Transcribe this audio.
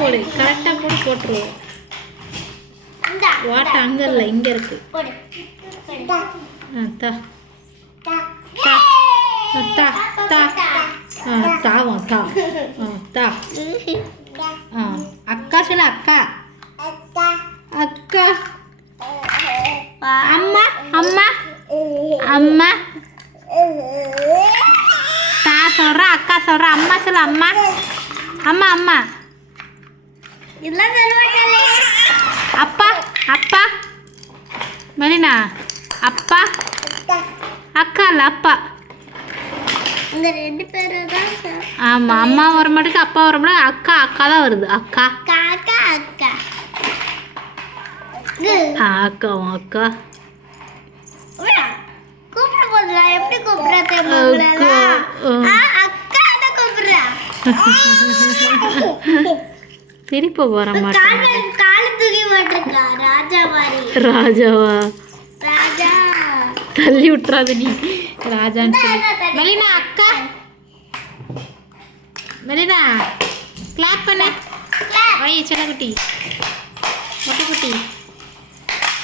போடு கரெக்டாக போட்டுருவோம். வாட்டை அங்கே இல்லை இங்கே இருக்கு. தா தா தா தா தாவும் தா தா. அக்கா சொல்லு அக்கா அக்கா. அம்மா அம்மா அம்மா. நான் சொல்கிறேன் அக்கா சொல்கிறேன். அம்மா சொல்லு அம்மா அம்மா அம்மா. அப்பா அப்பா. மெலினா அப்பா. அக்கா இல்லை அப்பா. ஆமாம், அம்மா வர மாட்டேங்குது அப்பா வர மாட்டேங்குது. அக்கா அக்கா தான் வருது. அக்கா அக்கா அக்கா. அக்காவும் அக்கா. கூப்பிட போதுல எப்படி கூப்பிடுறது? அக்கா தான் கூப்பிடுறா. திருப்ப வர மாட்டேன். கால தூக்கி மாட்டிருக்கா ராஜா மாதிரி. ராஜாவா? ராஜா தள்ளி விட்டுறாது நீ ராஜான்னு சொல்லி. மெலினா அக்கா. மெலினா கிளாப் பண்ண. வை செல்லக்குட்டி மொட்டை குட்டி.